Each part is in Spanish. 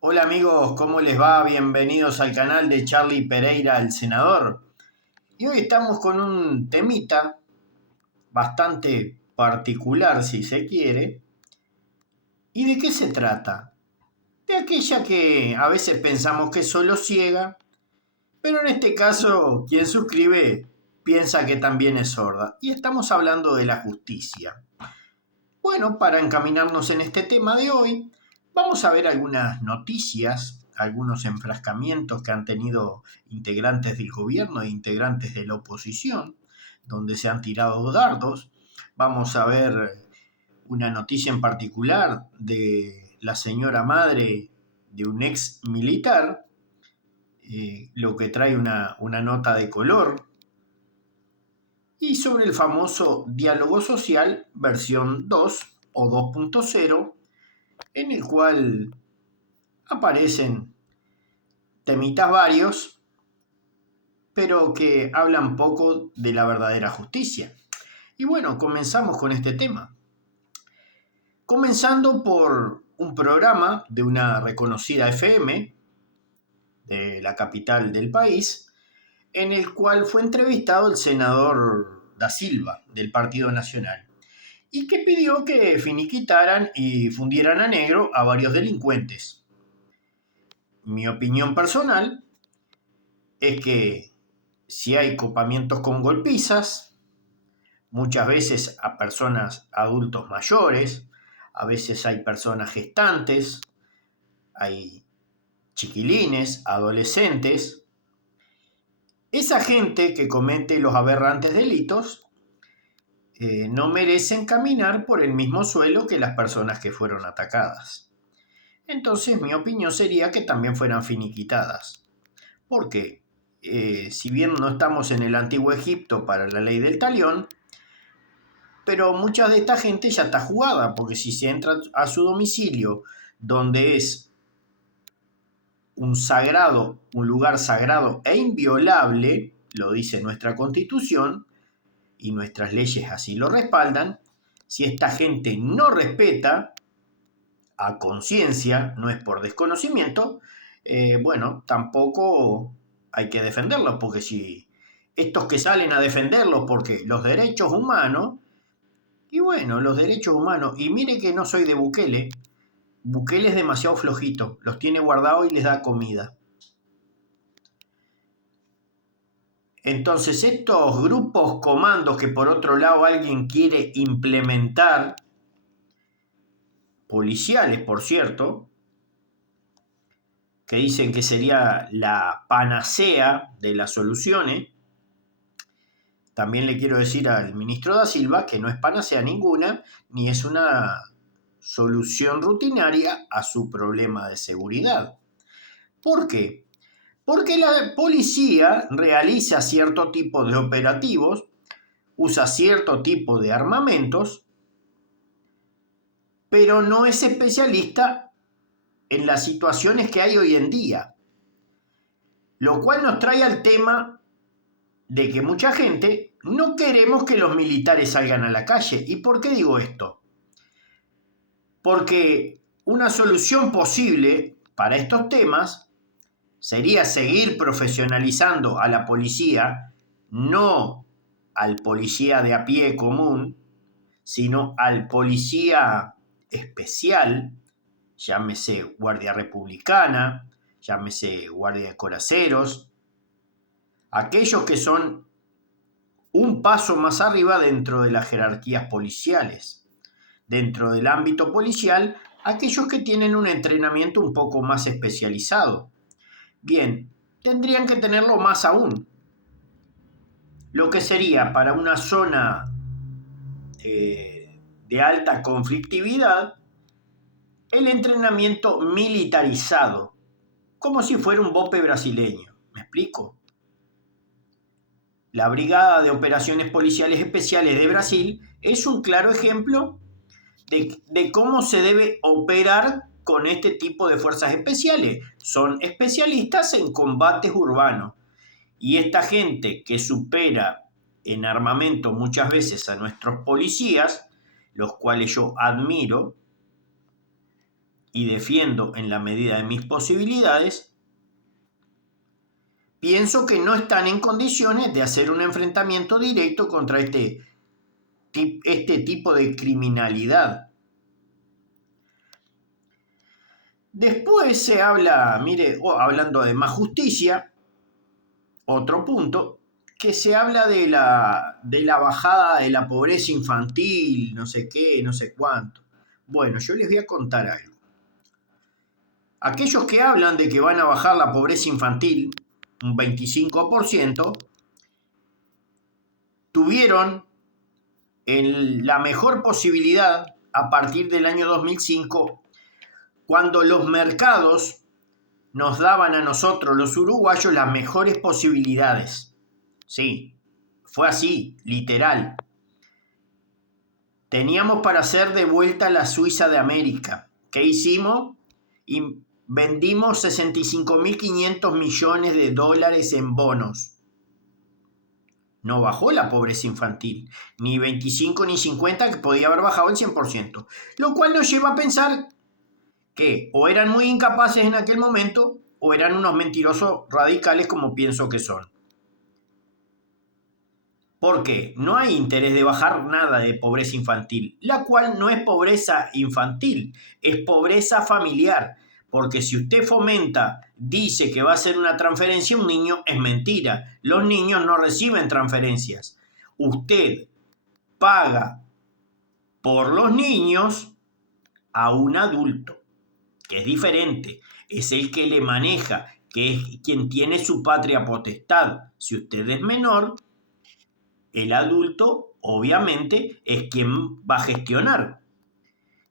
Hola amigos, ¿cómo les va? Bienvenidos al canal de Charlie Pereira, el senador. Y hoy estamos con un temita bastante particular, si se quiere. ¿Y de qué se trata? De aquella que a veces pensamos que es solo ciega, pero en este caso quien suscribe piensa que también es sorda. Y estamos hablando de la justicia. Bueno, para encaminarnos en este tema de hoy, vamos a ver algunas noticias, algunos enfrascamientos que han tenido integrantes del gobierno e integrantes de la oposición, donde se han tirado dardos. Vamos a ver una noticia en particular de la señora madre de un ex militar, lo que trae una nota de color, y sobre el famoso diálogo social versión 2 o 2.0, en el cual aparecen temitas varios, pero que hablan poco de la verdadera justicia. Y bueno, comenzamos con este tema. Comenzando por un programa de una reconocida FM de la capital del país, en el cual fue entrevistado el senador Da Silva del Partido Nacional y que pidió que finiquitaran y fundieran a negro a varios delincuentes. Mi opinión personal es que si hay copamientos con golpizas, muchas veces a personas adultos mayores, a veces hay personas gestantes, hay chiquilines, adolescentes, esa gente que comete los aberrantes delitos no merecen caminar por el mismo suelo que las personas que fueron atacadas. Entonces mi opinión sería que también fueran finiquitadas. Porque si bien no estamos en el antiguo Egipto para la ley del talión, pero mucha de esta gente ya está jugada, porque si se entra a su domicilio, donde es un lugar sagrado e inviolable, lo dice nuestra constitución, y nuestras leyes así lo respaldan, si esta gente no respeta a conciencia, no es por desconocimiento, bueno, tampoco hay que defenderlos, porque si estos que salen a defenderlos porque los derechos humanos, y bueno, los derechos humanos, y mire que no soy de Bukele, Bukele es demasiado flojito, los tiene guardados y les da comida. Entonces estos grupos comandos que por otro lado alguien quiere implementar, policiales por cierto, que dicen que sería la panacea de las soluciones. También le quiero decir al ministro Da Silva que no es panacea ninguna, ni es una solución rutinaria a su problema de seguridad. ¿Por qué? Porque la policía realiza cierto tipo de operativos, usa cierto tipo de armamentos, pero no es especialista en las situaciones que hay hoy en día. Lo cual nos trae al tema de que mucha gente no queremos que los militares salgan a la calle. ¿Y por qué digo esto? Porque una solución posible para estos temas sería seguir profesionalizando a la policía, no al policía de a pie común, sino al policía especial, llámese Guardia Republicana, llámese Guardia de Coraceros, aquellos que son un paso más arriba dentro de las jerarquías policiales. Dentro del ámbito policial, aquellos que tienen un entrenamiento un poco más especializado. Bien, tendrían que tenerlo más aún. Lo que sería para una zona de alta conflictividad, el entrenamiento militarizado, como si fuera un bope brasileño. ¿Me explico? La Brigada de Operaciones Policiales Especiales de Brasil es un claro ejemplo de cómo se debe operar con este tipo de fuerzas especiales. Son especialistas en combates urbanos. Y esta gente que supera en armamento muchas veces a nuestros policías, los cuales yo admiro y defiendo en la medida de mis posibilidades, pienso que no están en condiciones de hacer un enfrentamiento directo contra este tipo de criminalidad. Después se habla, mire, hablando de más justicia, otro punto, que se habla de la bajada de la pobreza infantil, no sé qué, no sé cuánto. Bueno, yo les voy a contar algo. Aquellos que hablan de que van a bajar la pobreza infantil un 25%, tuvieron la mejor posibilidad a partir del año 2005, cuando los mercados nos daban a nosotros, los uruguayos, las mejores posibilidades. Sí, fue así, literal. Teníamos para hacer de vuelta la Suiza de América. ¿Qué hicimos? Y vendimos 65.500 millones de dólares en bonos. No bajó la pobreza infantil, ni 25 ni 50, que podía haber bajado el 100%. Lo cual nos lleva a pensar que o eran muy incapaces en aquel momento o eran unos mentirosos radicales como pienso que son. Porque no hay interés de bajar nada de pobreza infantil, la cual no es pobreza infantil, es pobreza familiar. Porque si usted fomenta, dice que va a hacer una transferencia a un niño, es mentira. Los niños no reciben transferencias. Usted paga por los niños a un adulto, que es diferente. Es el que le maneja, que es quien tiene su patria potestad. Si usted es menor, el adulto, obviamente, es quien va a gestionar.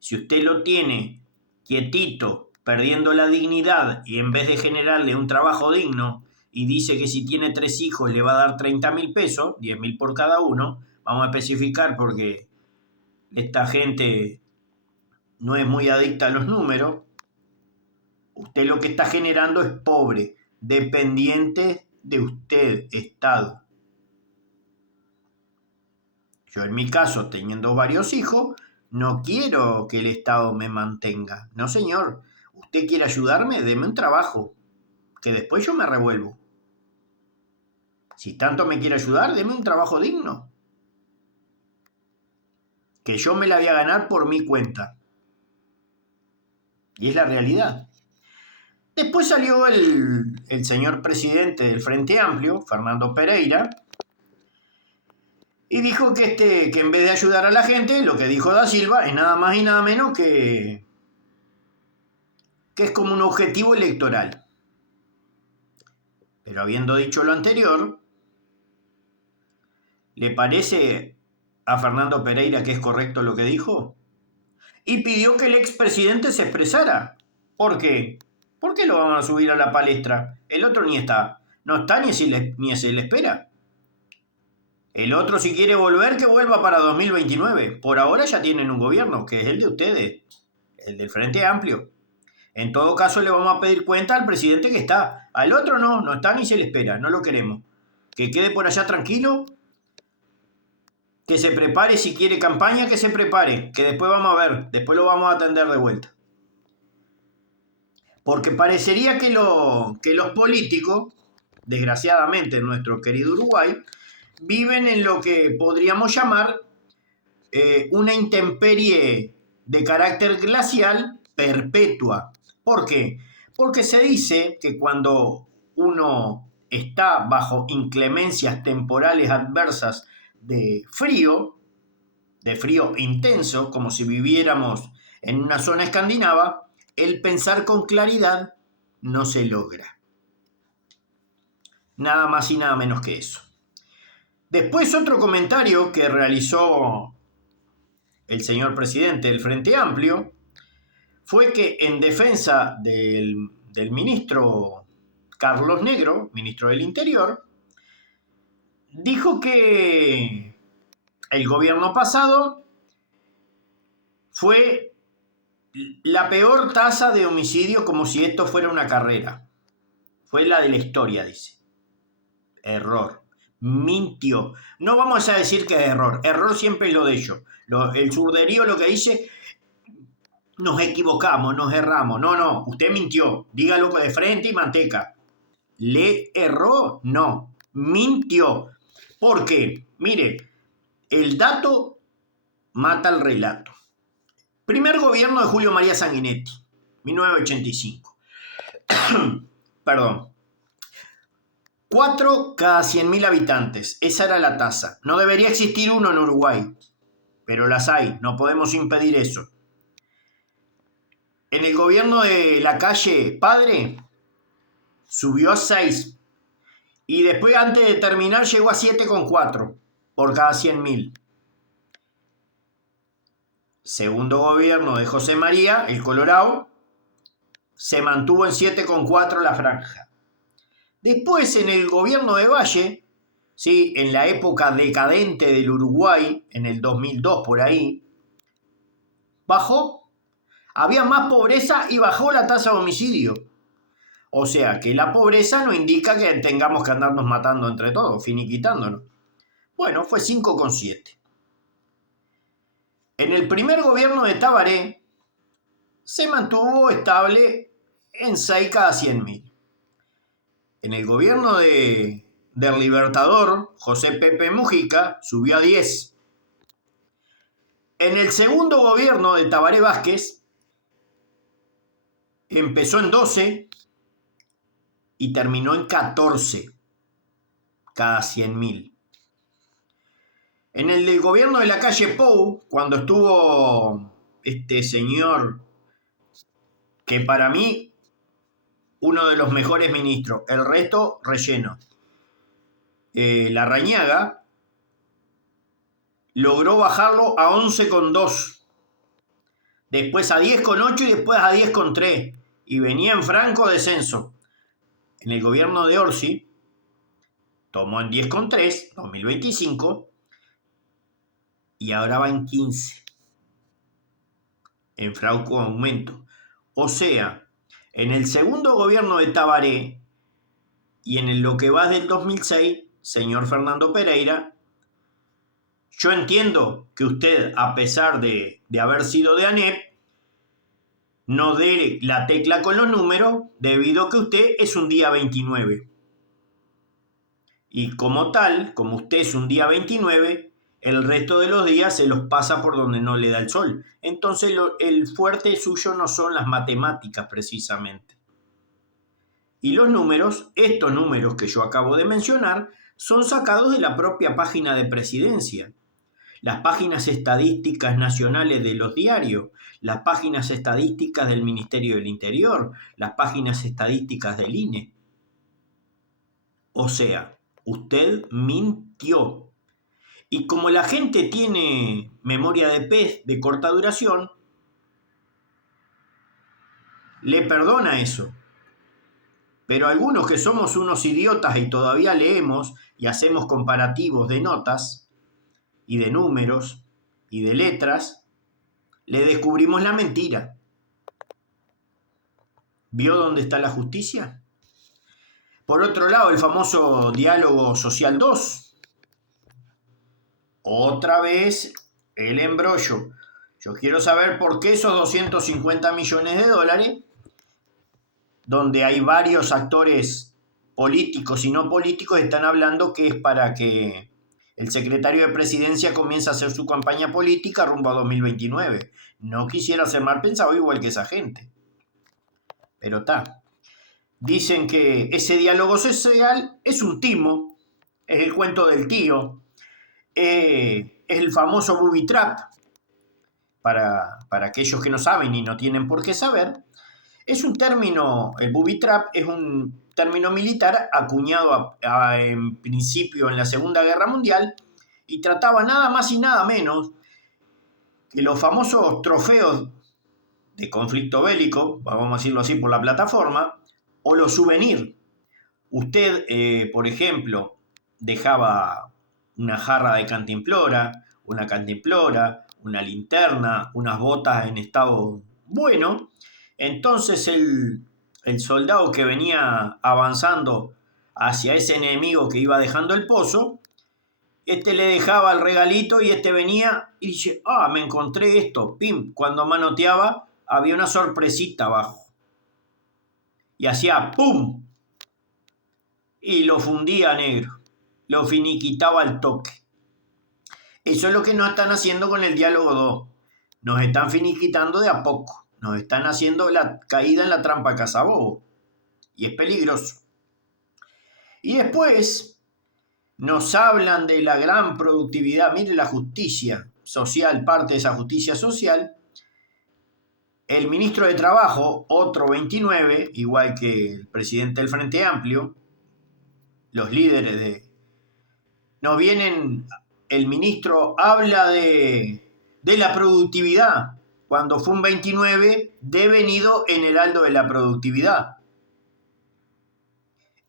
Si usted lo tiene quietito, perdiendo la dignidad, y en vez de generarle un trabajo digno, y dice que si tiene 3 hijos le va a dar 30.000 pesos, 10.000 por cada uno, vamos a especificar porque esta gente no es muy adicta a los números, usted lo que está generando es pobre, dependiente de usted, Estado. Yo en mi caso, teniendo varios hijos, no quiero que el Estado me mantenga. No, señor. ¿Usted quiere ayudarme? Deme un trabajo, que después yo me revuelvo. Si tanto me quiere ayudar, deme un trabajo digno, que yo me la voy a ganar por mi cuenta. Y es la realidad. Después salió el señor presidente del Frente Amplio, Fernando Pereira, y dijo que en vez de ayudar a la gente, lo que dijo Da Silva es nada más y nada menos que es como un objetivo electoral. Pero habiendo dicho lo anterior, ¿le parece a Fernando Pereira que es correcto lo que dijo? Y pidió que el expresidente se expresara. ¿Por qué? ¿Por qué lo van a subir a la palestra? El otro ni está. No está ni se le espera. El otro, si quiere volver, que vuelva para 2029. Por ahora ya tienen un gobierno, que es el de ustedes, el del Frente Amplio. En todo caso, le vamos a pedir cuenta al presidente que está. Al otro no está ni se le espera, no lo queremos. Que quede por allá tranquilo, que se prepare, si quiere campaña, que se prepare, que después vamos a ver, después lo vamos a atender de vuelta. Porque parecería que los políticos, desgraciadamente en nuestro querido Uruguay, viven en lo que podríamos llamar una intemperie de carácter glacial perpetua. ¿Por qué? Porque se dice que cuando uno está bajo inclemencias temporales adversas de frío intenso, como si viviéramos en una zona escandinava, el pensar con claridad no se logra. Nada más y nada menos que eso. Después otro comentario que realizó el señor presidente del Frente Amplio fue que en defensa del ministro Carlos Negro, ministro del Interior, dijo que el gobierno pasado fue la peor tasa de homicidio, como si esto fuera una carrera. Fue la de la historia, dice. Error. Mintió. No vamos a decir que es error. Error siempre es lo de ellos. El surderío lo que dice, nos equivocamos, nos erramos. No, usted mintió. Dígalo de frente y manteca. ¿Le erró? No, mintió. ¿Por qué? Mire, el dato mata el relato. Primer gobierno de Julio María Sanguinetti, 1985. Perdón. 4 cada 100.000 habitantes. Esa era la tasa. No debería existir uno en Uruguay, pero las hay. No podemos impedir eso. En el gobierno de Lacalle Padre subió a 6 y después, antes de terminar, llegó a 7,4 por cada 100.000. Segundo gobierno de José María, el Colorado, se mantuvo en 7,4 la franja. Después, en el gobierno de Valle, ¿sí?, en la época decadente del Uruguay, en el 2002 por ahí, bajó. Había más pobreza y bajó la tasa de homicidio. O sea que la pobreza no indica que tengamos que andarnos matando entre todos, finiquitándonos. Bueno, fue 5,7. En el primer gobierno de Tabaré se mantuvo estable en 6 cada 100.000. En el gobierno del Libertador, José Pepe Mujica, subió a 10. En el segundo gobierno de Tabaré Vázquez empezó en 12 y terminó en 14 cada 100.000. En el del gobierno de Lacalle Pou, cuando estuvo este señor, que para mí uno de los mejores ministros, el resto relleno, Larrañaga, logró bajarlo a 11,2, después a 10,8 y después a 10,3, y venía en franco descenso. En el gobierno de Orsi tomó en 10,3, 2025, y ahora va en 15, en franco aumento. O sea, en el segundo gobierno de Tabaré y en lo que va del 2006, señor Fernando Pereira, yo entiendo que usted, a pesar de haber sido de ANEP, no dé la tecla con los números debido a que usted es un día 29. Y como tal, como usted es un día 29, el resto de los días se los pasa por donde no le da el sol. Entonces el fuerte suyo no son las matemáticas precisamente. Y los números, estos números que yo acabo de mencionar, son sacados de la propia página de Presidencia. Las páginas estadísticas nacionales de los diarios, las páginas estadísticas del Ministerio del Interior, las páginas estadísticas del INE. O sea, usted mintió. Y como la gente tiene memoria de pez de corta duración, le perdona eso. Pero algunos que somos unos idiotas y todavía leemos y hacemos comparativos de notas y de números y de letras, le descubrimos la mentira. ¿Vio dónde está la justicia? Por otro lado, el famoso diálogo social 2. Otra vez el embrollo. Yo quiero saber por qué esos 250 millones de dólares, donde hay varios actores políticos y no políticos, están hablando que es para que el secretario de Presidencia comience a hacer su campaña política rumbo a 2029. No quisiera ser mal pensado igual que esa gente. Pero está. Dicen que ese diálogo social es un timo, es el cuento del tío, es el famoso booby trap, para aquellos que no saben y no tienen por qué saber. Es un término, el booby trap es un término militar acuñado en principio en la Segunda Guerra Mundial y trataba nada más y nada menos que los famosos trofeos de conflicto bélico, vamos a decirlo así por la plataforma, o los souvenirs. Usted, por ejemplo, dejaba una jarra de cantimplora, una cantimplora, una linterna, unas botas en estado bueno. Entonces el soldado que venía avanzando hacia ese enemigo que iba dejando el pozo, le dejaba el regalito y venía y dice, me encontré esto, pim, cuando manoteaba, había una sorpresita abajo. Y hacía ¡pum! Y lo fundía negro. Lo finiquitaba al toque. Eso es lo que nos están haciendo con el diálogo 2. Nos están finiquitando de a poco. Nos están haciendo la caída en la trampa cazabobo. Y es peligroso. Y después nos hablan de la gran productividad. Mire la justicia social, parte de esa justicia social. El ministro de Trabajo, otro 29, igual que el presidente del Frente Amplio, los líderes de... Nos vienen, el ministro habla de la productividad, cuando fue un 29 devenido en heraldo de la productividad.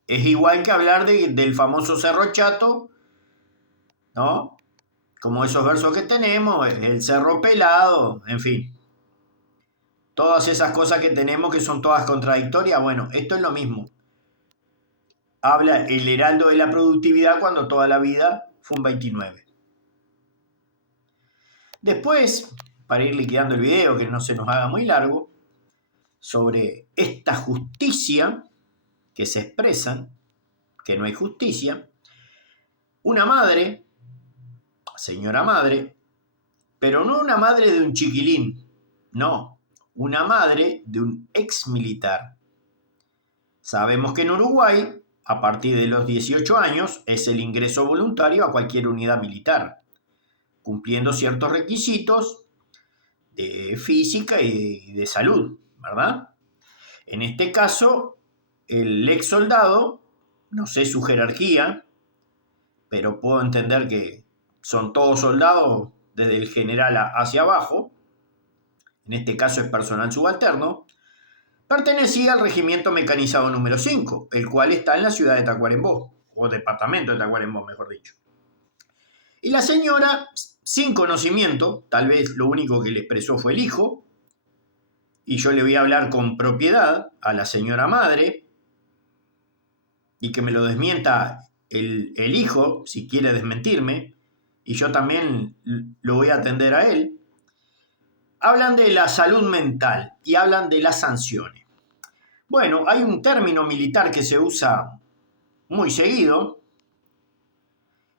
Es igual que hablar del famoso Cerro Chato, ¿no? Como esos versos que tenemos, el Cerro Pelado, en fin. Todas esas cosas que tenemos que son todas contradictorias, bueno, esto es lo mismo. Habla el heraldo de la productividad cuando toda la vida fue un 29. Después, para ir liquidando el video, que no se nos haga muy largo, sobre esta justicia que se expresa, que no hay justicia, una madre, señora madre, pero no una madre de un chiquilín, no, una madre de un ex militar. Sabemos que en Uruguay, a partir de los 18 años, es el ingreso voluntario a cualquier unidad militar, cumpliendo ciertos requisitos de física y de salud, ¿verdad? En este caso, el ex soldado, no sé su jerarquía, pero puedo entender que son todos soldados desde el general hacia abajo, en este caso es personal subalterno, pertenecía al Regimiento Mecanizado número 5, el cual está en la ciudad de Tacuarembó, o departamento de Tacuarembó, mejor dicho. Y la señora, sin conocimiento, tal vez lo único que le expresó fue el hijo, y yo le voy a hablar con propiedad a la señora madre, y que me lo desmienta el hijo, si quiere desmentirme, y yo también lo voy a atender a él. Hablan de la salud mental y hablan de las sanciones. Bueno, hay un término militar que se usa muy seguido,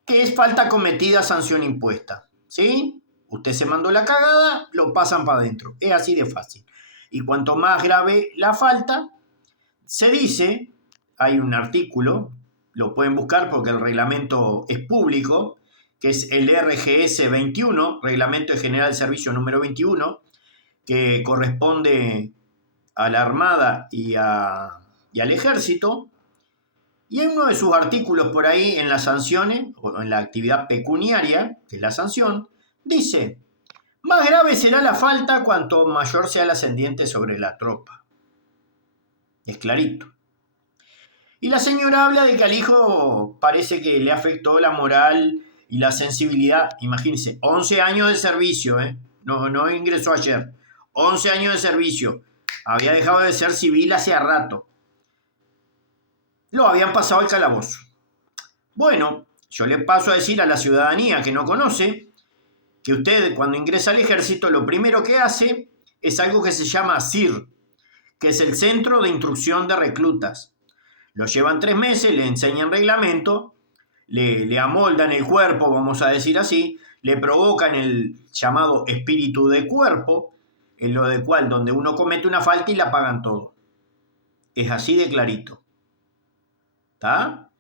que es falta cometida, sanción impuesta. ¿Sí? Usted se mandó la cagada, lo pasan para adentro. Es así de fácil. Y cuanto más grave la falta, se dice, hay un artículo, lo pueden buscar porque el reglamento es público, que es el RGS 21, Reglamento General de Servicio número 21, que corresponde a la Armada y al Ejército. Y en uno de sus artículos por ahí, en las sanciones, o en la actividad pecuniaria, que es la sanción, dice, más grave será la falta cuanto mayor sea el ascendiente sobre la tropa. Es clarito. Y la señora habla de que al hijo parece que le afectó la moral y la sensibilidad. Imagínense, 11 años de servicio, no ingresó ayer. 11 años de servicio. Había dejado de ser civil hace rato. Lo habían pasado al calabozo. Bueno, yo le paso a decir a la ciudadanía que no conoce que usted cuando ingresa al ejército lo primero que hace es algo que se llama CIR, que es el Centro de Instrucción de Reclutas. Lo llevan 3 meses, le enseñan reglamento, le amoldan el cuerpo, vamos a decir así, le provocan el llamado espíritu de cuerpo, en lo de cual donde uno comete una falta y la pagan todo. Es así de clarito. ¿Está?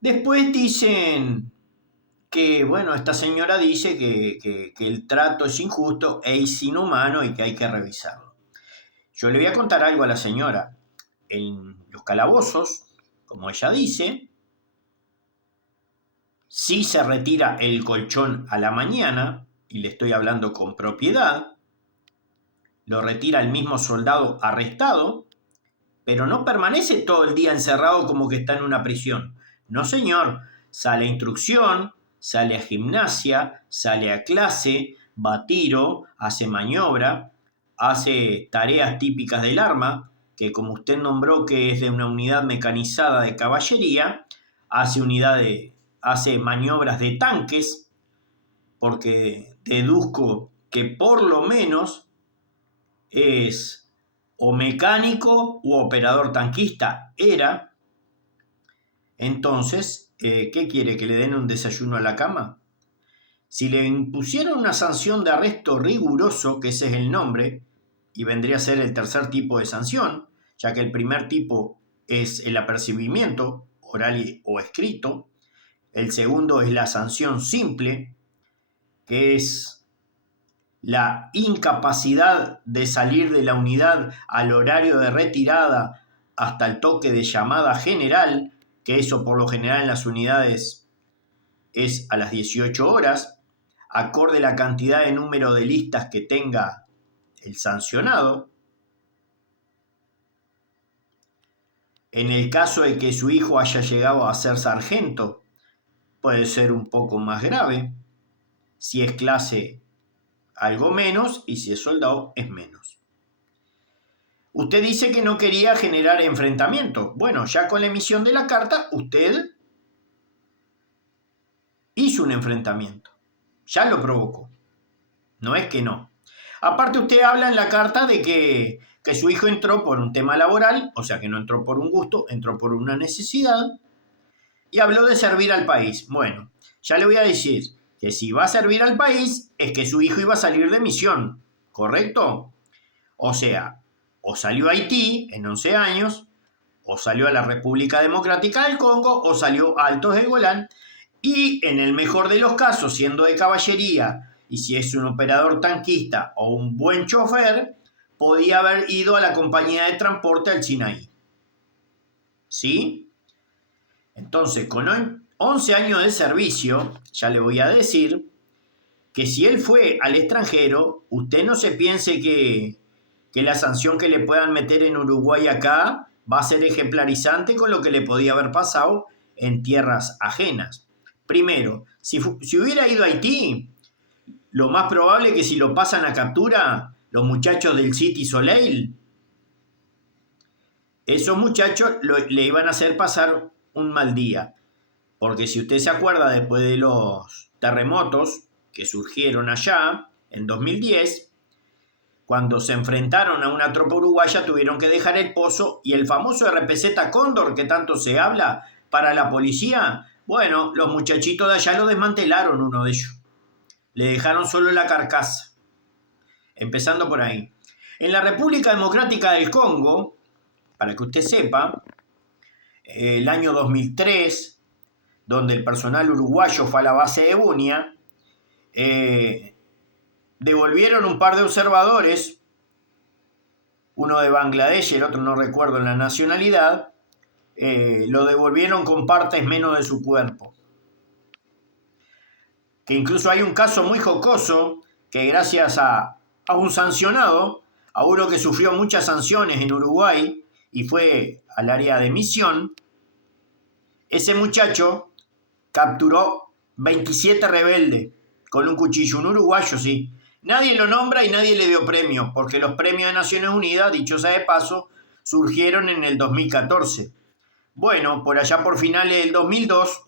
Después dicen que, bueno, esta señora dice que el trato es injusto e es inhumano y que hay que revisarlo. Yo le voy a contar algo a la señora. En los calabozos, como ella dice, sí se retira el colchón a la mañana, y le estoy hablando con propiedad, lo retira el mismo soldado arrestado, pero no permanece todo el día encerrado como que está en una prisión. No, señor, sale a instrucción, sale a gimnasia, sale a clase, va a tiro, hace maniobra, hace tareas típicas del arma, que como usted nombró que es de una unidad mecanizada de caballería, hace maniobras de tanques, porque deduzco que por lo menos es o mecánico u operador tanquista. Era. Entonces, ¿qué quiere? ¿Que le den un desayuno a la cama? Si le impusieron una sanción de arresto riguroso, que ese es el nombre, y vendría a ser el tercer tipo de sanción, ya que el primer tipo es el apercibimiento oral o escrito, el segundo es la sanción simple, que es la incapacidad de salir de la unidad al horario de retirada hasta el toque de llamada general, que eso por lo general en las unidades es a las 18 horas, acorde a la cantidad de número de listas que tenga el sancionado. En el caso de que su hijo haya llegado a ser sargento, puede ser un poco más grave. Si es clase, algo menos, y si es soldado, es menos. Usted dice que no quería generar enfrentamiento. Bueno, ya con la emisión de la carta, usted hizo un enfrentamiento. Ya lo provocó. No es que no. Aparte, usted habla en la carta de que su hijo entró por un tema laboral, o sea que no entró por un gusto, entró por una necesidad, y habló de servir al país. Bueno, ya le voy a decir que si va a servir al país es que su hijo iba a salir de misión, ¿correcto? O sea, o salió a Haití en 11 años, o salió a la República Democrática del Congo, o salió a Altos del Golán, y en el mejor de los casos, siendo de caballería, y si es un operador tanquista o un buen chofer, podía haber ido a la compañía de transporte al Sinaí. ¿Sí? Entonces, con 11 años de servicio, ya le voy a decir que si él fue al extranjero, usted no se piense que la sanción que le puedan meter en Uruguay acá va a ser ejemplarizante con lo que le podía haber pasado en tierras ajenas. Primero, si hubiera ido a Haití, lo más probable es que si lo pasan a captura, los muchachos del City Soleil, esos muchachos le iban a hacer pasar un mal día. Porque si usted se acuerda, después de los terremotos que surgieron allá en 2010, cuando se enfrentaron a una tropa uruguaya, tuvieron que dejar el pozo, y el famoso RPZ Cóndor que tanto se habla para la policía, bueno, los muchachitos de allá lo desmantelaron, uno de ellos. Le dejaron solo la carcasa. Empezando por ahí. En la República Democrática del Congo, para que usted sepa, el año 2003, donde el personal uruguayo fue a la base de Bunia, devolvieron un par de observadores, uno de Bangladesh y el otro no recuerdo la nacionalidad, lo devolvieron con partes menos de su cuerpo. Que incluso hay un caso muy jocoso que gracias a un sancionado, a uno que sufrió muchas sanciones en Uruguay y fue al área de misión, ese muchacho capturó 27 rebeldes con un cuchillo, un uruguayo, sí. Nadie lo nombra y nadie le dio premio, porque los premios de Naciones Unidas, dicho sea de paso, surgieron en el 2014. Bueno, por allá por finales del 2002,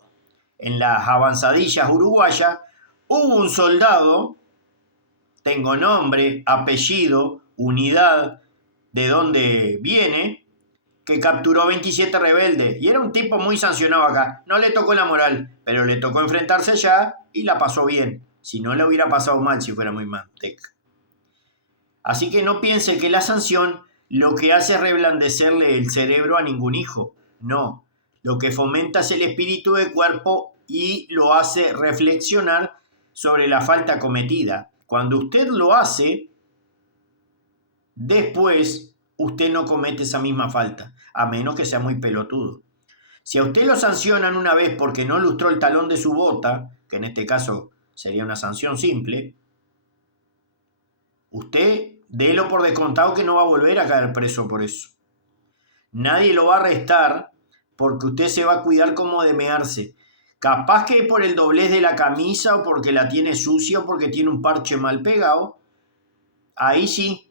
en las avanzadillas uruguayas, hubo un soldado, tengo nombre, apellido, unidad, de dónde viene, que capturó 27 rebeldes. Y era un tipo muy sancionado acá. No le tocó la moral, pero le tocó enfrentarse allá y la pasó bien. Si no, le hubiera pasado mal si fuera muy manteca. Así que no piense que la sanción lo que hace es reblandecerle el cerebro a ningún hijo. No. Lo que fomenta es el espíritu de cuerpo y lo hace reflexionar sobre la falta cometida. Cuando usted lo hace, después usted no comete esa misma falta, a menos que sea muy pelotudo. Si a usted lo sancionan una vez porque no lustró el talón de su bota, que en este caso sería una sanción simple, usted délo por descontado que no va a volver a caer preso por eso. Nadie lo va a arrestar porque usted se va a cuidar como de mearse. Capaz que por el doblez de la camisa o porque la tiene sucia o porque tiene un parche mal pegado, ahí sí,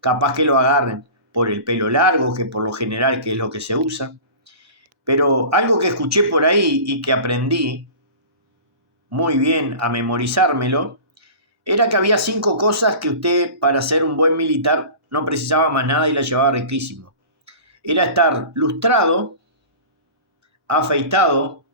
capaz que lo agarren por el pelo largo, que por lo general que es lo que se usa. Pero algo que escuché por ahí y que aprendí muy bien a memorizármelo, era que había 5 cosas que usted, para ser un buen militar, no precisaba más nada y la llevaba riquísimo. Era estar lustrado, afeitado,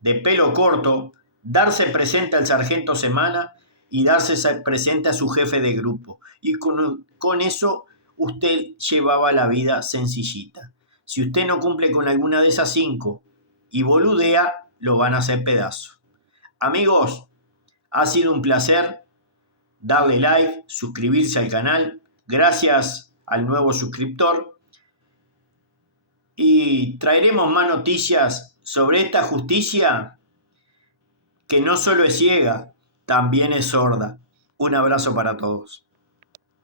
de pelo corto, darse presente al sargento Semana y darse presente a su jefe de grupo. Y con eso usted llevaba la vida sencillita. Si usted no cumple con alguna de esas 5 y boludea, lo van a hacer pedazo. Amigos, ha sido un placer darle like, suscribirse al canal. Gracias al nuevo suscriptor. Y traeremos más noticias sobre esta justicia que no solo es ciega, también es sorda. Un abrazo para todos.